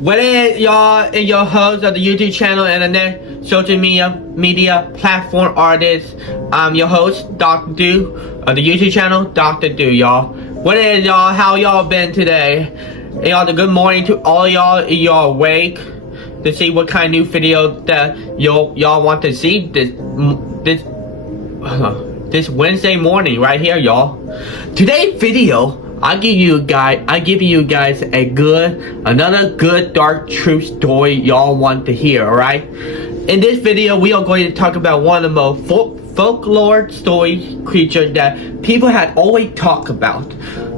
What is y'all and your host of the YouTube channel and the next social media platform artist? I'm your host, Dr. Do, of the YouTube channel, Dr. Do, y'all. What is y'all? How y'all been today? And y'all, the good morning to all y'all. Y'all awake to see what kind of new video that y'all want to see this Wednesday morning right here, y'all. Today's video, I give you guys another good dark true story y'all want to hear. All right. In this video, we are going to talk about one of the most folklore story creatures that people had always talked about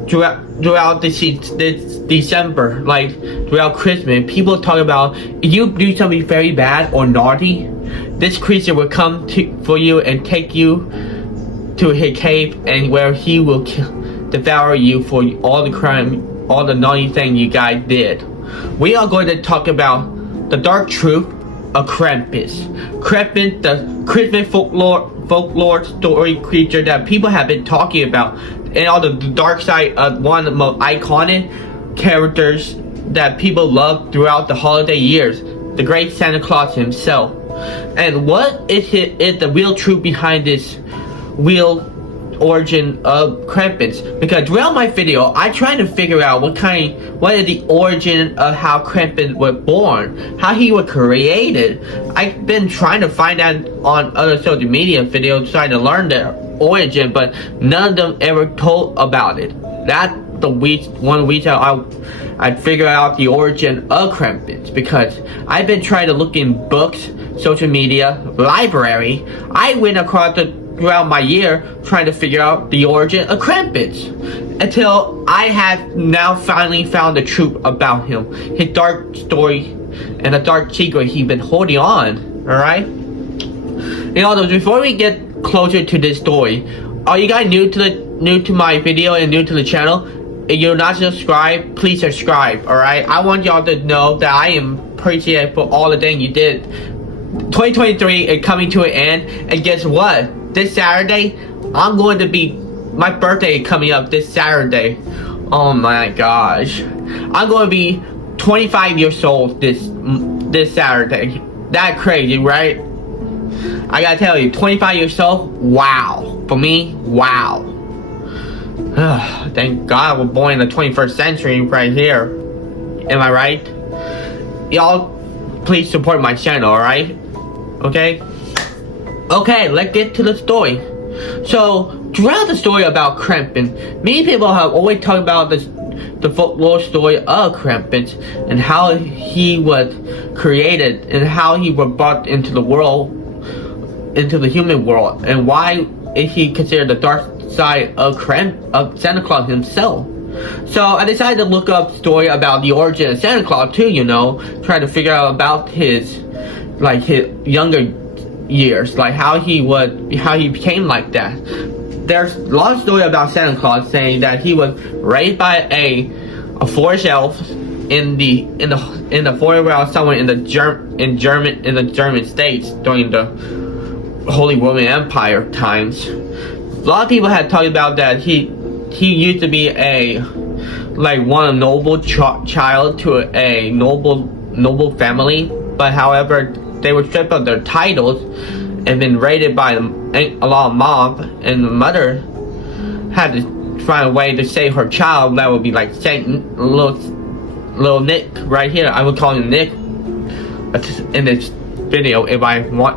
throughout this December, like throughout Christmas. People talk about if you do something very bad or naughty, this creature will come for you and take you to his cave, and where he will devour you for all the crime, all the naughty thing you guys did. We are going to talk about the dark truth of Krampus. Krampus, the Christmas folklore story creature that people have been talking about, and all the dark side of one of the most iconic characters that people love throughout the holiday years, the great Santa Claus himself. And what is the real truth behind this real origin of Krampus? Because throughout my video, I try to figure out what is the origin of how Krampus was born, how he was created. I've been trying to find out on other social media videos, trying to learn their origin, but none of them ever told about it. That's the one reason I figure out the origin of Krampus, because I've been trying to look in books, social media, library. I went across throughout my year trying to figure out the origin of Krampus, until I have now finally found the truth about him, his dark story and the dark secret he's been holding on. Alright? And although before we get closer to this story, are you guys new to my video and new to the channel? If you're not subscribed, please subscribe. Alright? I want y'all to know that I am appreciative for all the things you did. 2023 is coming to an end, and guess what? This Saturday, my birthday is coming up this Saturday. Oh my gosh. I'm going to be 25 years old this Saturday. That's crazy, right? I gotta tell you, 25 years old, wow. For me, wow. Thank God we're born in the 21st century right here. Am I right? Y'all, please support my channel, alright? Okay? Okay, let's get to the story. So, throughout the story about Krampus, many people have always talked about the folklore story of Krampus, and how he was created, and how he was brought into the world, into the human world, and why is he considered the dark side of Santa Claus himself. So I decided to look up story about the origin of Santa Claus too, trying to figure out about his younger years, like how he became like that. There's a lot of story about Santa Claus saying that he was raised by a forest elf in the forest realm somewhere in the German states during the Holy Roman Empire times. A lot of people had talked about that he used to be one noble child to a noble family, but however they were stripped of their titles and been raided by a lot of mob, and the mother had to find a way to save her child. That would be like Saint little Nick right here. I would call him Nick in this video if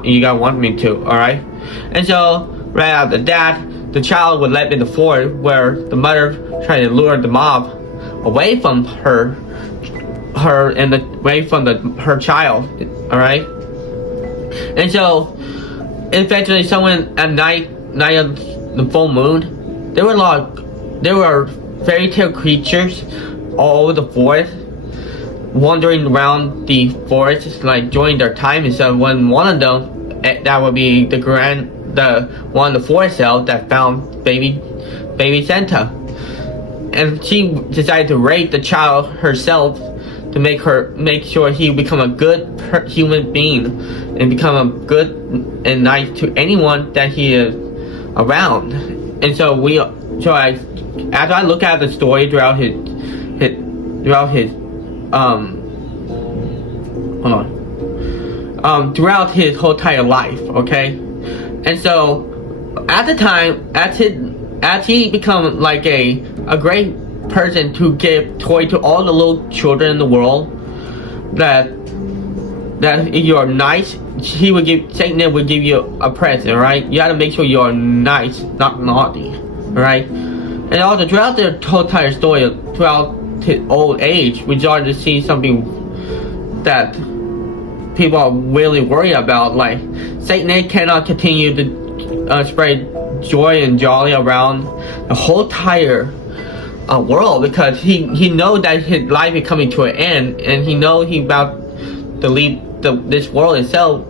you guys want me to. Alright? And so right after that, the child was left in the forest, where the mother tried to lure the mob away from her child. Alright? And so eventually someone at night of the full moon, there were fairy tale creatures all over the forest, wandering around the forest, like during their time and stuff. When one of them, that would be one of the forest elves that found baby Santa, and she decided to raise the child herself to make sure he become a good human being and become a good and nice to anyone that he is around. And so after I look at the story throughout his hold on. Throughout his whole entire life, okay? And so, at the time, as he become like a great person to give toy to all the little children in the world, that if you're nice, Satan would give you a present, right? You gotta make sure you're nice, not naughty, right? And also throughout the whole entire story, throughout his old age, we started to see something that people are really worried about. Like, Satan cannot continue to spread joy and jolly around the whole entire world, because he knows that his life is coming to an end, and he knows he's about to leave this world itself.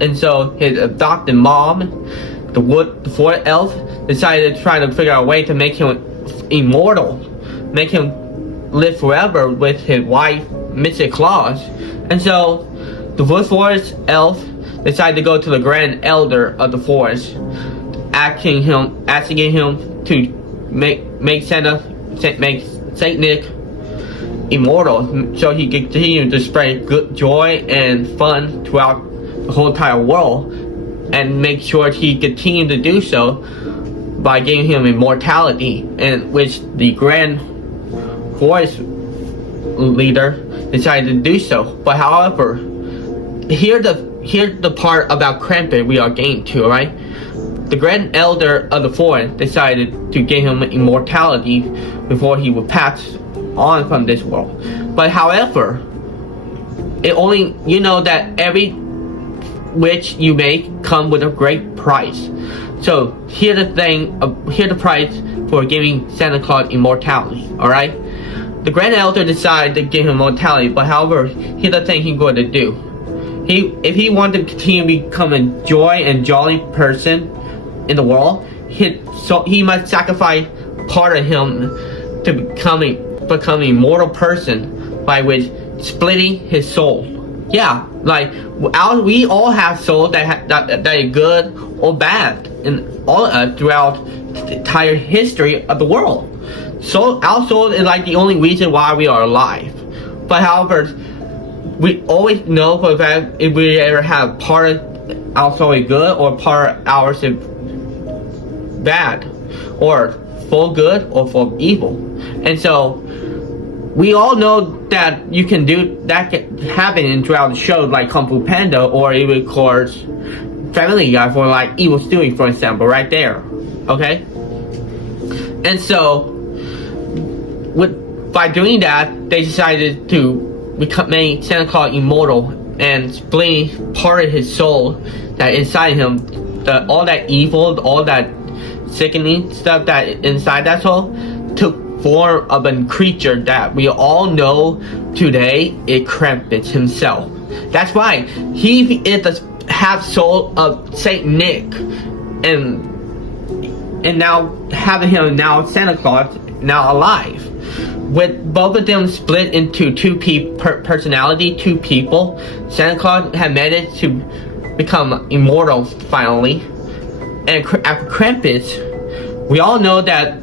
And so his adopted mom, the fourth elf, decided to try to figure out a way to make him immortal, make him live forever with his wife, Mr. Claus. And so the forest elf decided to go to the grand elder of the forest, asking him to make Saint immortal, so he could continue to spread good joy and fun throughout the whole entire world, and make sure he continued to do so by giving him immortality, and which the grand forest leader decided to do so. But however, here's the part about Krampus we are getting to, right? The grand elder of the forest decided to give him immortality before he would pass on from this world. But however, that every wish you make come with a great price. So here's the price for giving Santa Claus immortality. All right, the grand elder decided to give him immortality, but however, here's the thing he's going to do. If he wanted to continue to become a joy and jolly person in the world, he must sacrifice part of him to become an immortal person, by which splitting his soul. Yeah, like we all have souls that are good or bad, and all throughout the entire history of the world. So our soul is like the only reason why we are alive. But however, we always know for a fact if we ever have part of our soul is good or part of ours is bad, or for good or for evil. And so we all know that you can do that, can happen throughout the shows like Kung Fu Panda, or even of course Family Guy, for like Evil Stewie, for example, right there. Okay? And so by doing that, they decided to make Santa Claus immortal and split part of his soul that inside him, all that evil, all that sickening stuff that inside that soul, took form of a creature that we all know today is Krampus himself. That's why he is the half soul of Saint Nick, and now having him Santa Claus now alive, with both of them split into two personality, two people. Santa Claus had managed to become immortal finally, and after Krampus, we all know that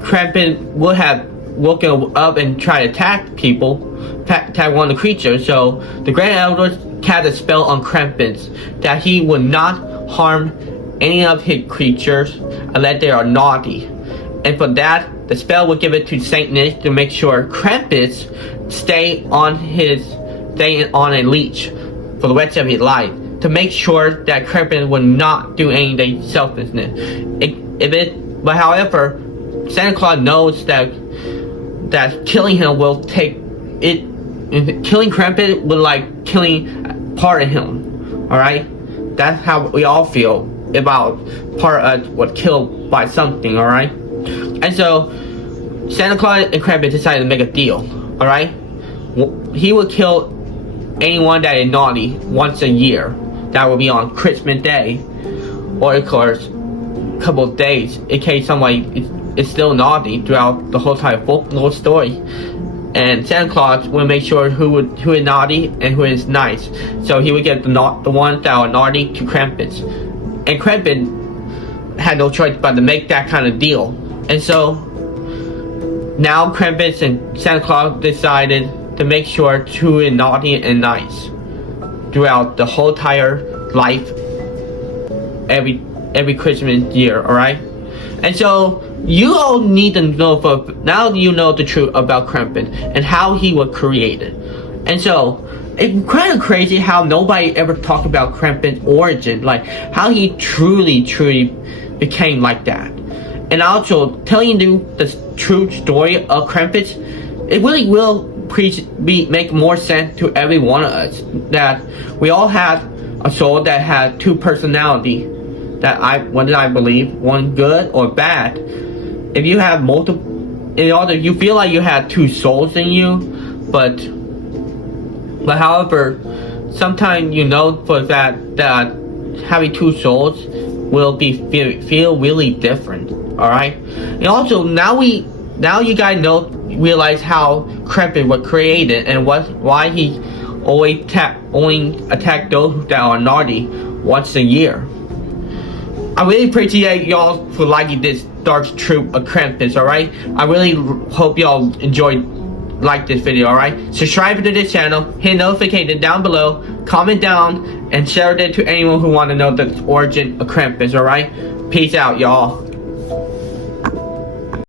Krampus would have woken up and try to attack people, attack one of the creatures. So the Grand Elder cast a spell on Krampus that he would not harm any of his creatures unless they are naughty. And for that, the spell would give it to Saint Nick to make sure Krampus stay on a leash for the rest of his life, to make sure that Krampus would not do anything selfishness. But however, Santa Claus knows that killing him will take it. Killing Krampus would like killing part of him. All right, that's how we all feel about part of what killed by something. All right, and so Santa Claus and Krampus decided to make a deal. All right, he would kill anyone that is naughty once a year. That will be on Christmas Day, or of course, a couple of days in case somebody is still naughty throughout the whole entire folklore story. And Santa Claus will make sure who is naughty and who is nice. So he would get the ones that are naughty to Krampus. And Krampus had no choice but to make that kind of deal. And so now Krampus and Santa Claus decided to make sure who is naughty and nice. throughout the whole entire life, every Christmas year, alright? And so you all need to know, for now you know the truth about Krampus and how he was created. And so it's kind of crazy how nobody ever talked about Krampus' origin, like how he truly became like that. And also telling you the true story of Krampus, it really will make more sense to every one of us, that we all have a soul that had two personalities. What did I believe? One good or bad. If you have multiple, you feel like you have two souls in you, but however, sometimes you know for that having two souls will feel really different. All right, and also now you guys realize how Krampus was created and why he only attack those that are naughty once a year. I really appreciate y'all for liking this dark truth of Krampus, alright? I really hope y'all like this video, alright? Subscribe to this channel, hit notification down below, comment down, and share it to anyone who want to know the origin of Krampus, alright? Peace out, y'all.